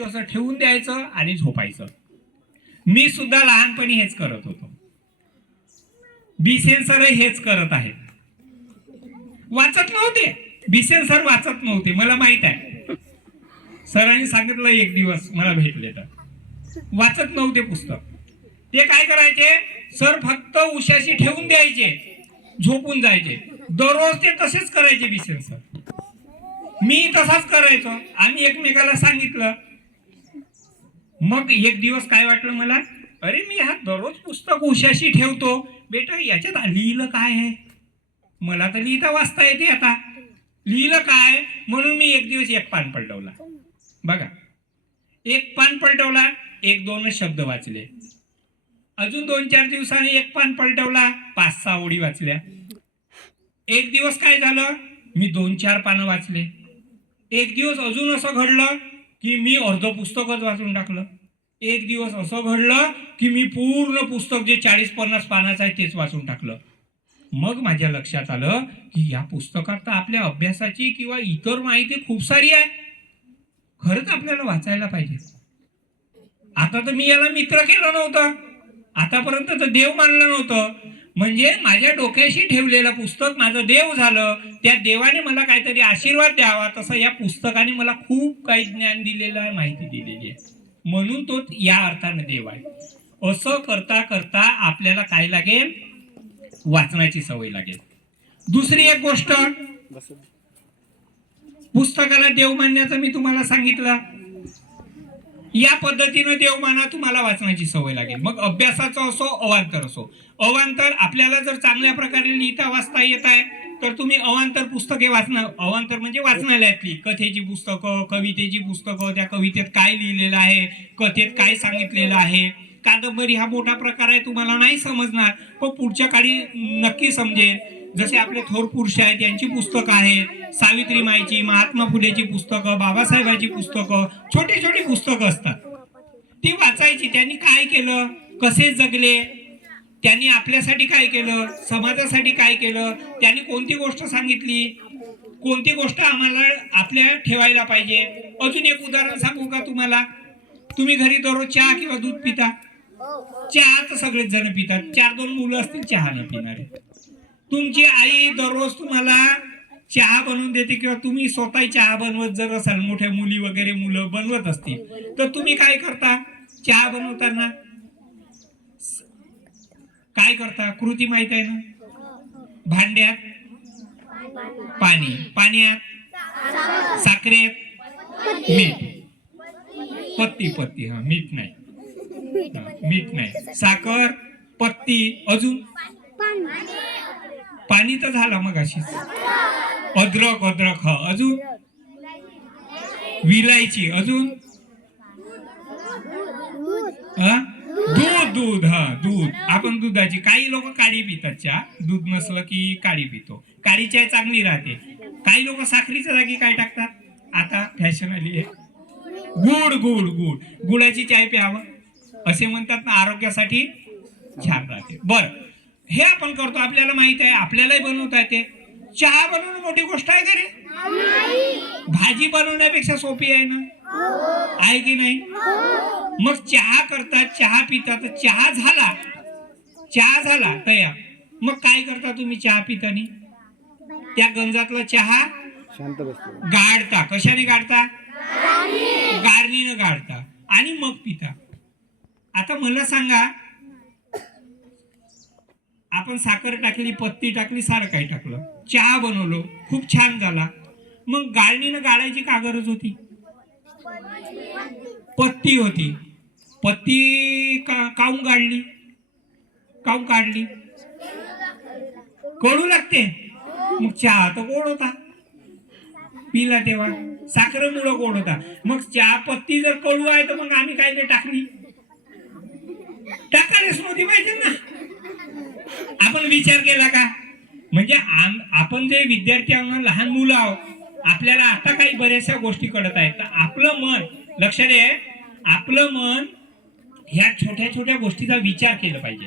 असं ठेवून द्यायचं आणि झोपायचं. मी सुद्धा लहानपणी हेच करत होतो. बिसेन सर हेच करत आहेत वाचत नव्हते. बिसेन सर वाचत नव्हते. मला माहीत आहे. सरांनी सांगितलं एक दिवस मला भेटले तर. वाचत नव्हते पुस्तक. ते काय करायचे? सर फक्त उशाशी ठेवून द्यायचे. झोपून जायचे. दररोज ते तसेच करायचे बिसेन सर मी तसाच करायचो. आम्ही एकमेकाला सांगितलं मग एक दिवस काय वाटलं मला? अरे मी हा दररोज पुस्तक उशाशी ठेवतो. बेटा याच्यात लिहिलं काय आहे? मला तर लिहिता वाचता येते आता. लिहिलं काय? म्हणून मी एक दिवस एक पान पलटवला. बघा. एक पान पलटवला एक दोनच शब्द वाचले. अजून दोन चार दिवसांनी एक पान पलटवला पाच सहा ओळी वाचल्या. एक दिवस काय झालं? मी दोन चार पानं वाचले. एक दिवस अजून असं घडलं की मी अर्ध पुस्तकच वाचून टाकलं. एक दिवस असं घडलं की मी पूर्ण पुस्तक जे चाळीस पन्नास पानाचं आहे तेच वाचून टाकलं. मग माझ्या लक्षात आलं की या पुस्तकात तर आपल्या अभ्यासाची किंवा इतर माहिती खूप सारी आहे. खरंच आपल्याला वाचायला पाहिजे. आता तर मी याला मित्र केलं नव्हतं. आतापर्यंत तर देव मानलं नव्हतं. म्हणजे माझ्या डोक्याशी ठेवलेलं पुस्तक माझं देव झालं. त्या देवाने मला काहीतरी आशीर्वाद द्यावा. तसं या पुस्तकाने मला खूप काही ज्ञान दिलेलं आहे माहिती दिलेली आहे. म्हणून तो या अर्थाने देव आहे. असं करता करता आपल्याला काय लागेल? वाचनाची सवय लागेल. दुसरी एक गोष्ट. पुस्तकाला देव मानण्याचं मी तुम्हाला सांगितलं. या पद्धतीनं देवमाना तुम्हाला वाचण्याची सवय लागेल. मग अभ्यासाचं असो अवांतर असो. अवांतर आपल्याला जर चांगल्या प्रकारे लिहिता वाचता येत आहे तर तुम्ही अवांतर पुस्तके वाचणं अवांतर म्हणजे वाचनालयातली. कथेची पुस्तकं कवितेची पुस्तकं त्या कवितेत काय लिहिलेलं आहे कथेत काय सांगितलेलं आहे. कादंबरी हा मोठा प्रकार आहे तुम्हाला नाही समजणार. पण पुढच्या काळी नक्की समजेल. जसे आपले थोर पुरुष आहेत यांची पुस्तकं आहेत सावित्रीमाईची महात्मा फुलेची पुस्तकं बाबासाहेबांची पुस्तकं छोटी छोटी पुस्तकं असतात. ती वाचायची त्यांनी काय केलं? कसे जगले? त्यांनी आपल्यासाठी काय केलं? समाजासाठी काय केलं? त्यांनी कोणती गोष्ट सांगितली? कोणती गोष्ट आम्हाला आपल्या ठेवायला पाहिजे? अजून एक उदाहरण सांगू का तुम्हाला? तुम्ही घरी दररोज चहा किंवा दूध पिता? चहा तर सगळेच जण पितात. चार दोन मुलं असतील चहा न पिणारे. तुमची आई दररोज तुम्हाला चहा बनवून देते किंवा तुम्ही स्वतः चहा बनवत जर असाल मोठ्या मुली वगैरे मुलं बनवत असतील तर तुम्ही काय करता चहा बनवताना? काय करता? कृती माहीत आहे ना? भांड्यात? पाणी. पाण्यात? साखरेत? मीठ. पत्ती पत्ती. हा मीठ नाही. मीठ नाही. साखर पत्ती अजून? पाणी तर झालं मग अशी अद्रक अद्रक अजून? विलायची अजून? हा? दूध दूध हा दूध. आपण दुधाची काही लोक काळी पितात चहा. दूध नसलं की काळी पितो. काळी चाय चांगली राहते. काही लोक साखरीच्या जागी काय टाकतात? आता फॅशन आली आहे. Good good good. गुळाची चाय प्यावं. असे म्हणतात ना आरोग्यासाठी छान राहते. बर. हे आपण करतो आपल्याला माहीत आहे आपल्यालाही बनवता येते. चहा बनवणं मोठी गोष्ट आहे का रे? भाजी बनवण्यापेक्षा सोपी आहे ना? आहे की नाही? मग चहा करतात चहा पितात. तर चहा झाला चहा झाला तयार. मग काय करता तुम्ही चहा पितानी? त्या गंजातला चहा गाडता. कशाने गाडता? गारणीनं गाडता. आणि मग पिता. आता मला सांगा आपण साखर टाकली पत्ती टाकली सारं काही टाकलं. चहा बनवलो खूप छान झाला. मग गाळणीनं गाळायची का गरज होती? पत्ती होती. पत्ती का काऊन गाळली? काऊन काढली? कडू लागते. मग चहा तर गोड होता. पिला तेव्हा. साखरेमुळं गोड होता. मग चहा पत्ती जर कडू आहे तर मग आम्ही काय नाही टाकली. टाकायलाच नव्हती पाहिजे ना? विचार केला का? म्हणजे आपण जे विद्यार्थी आहोत लहान मुलं आहोत आपल्याला आता काही बऱ्याचशा गोष्टी कळत आहेत. तर आपलं मन लक्ष दे आपलं मन ह्या छोट्या छोट्या गोष्टीचा विचार केला पाहिजे.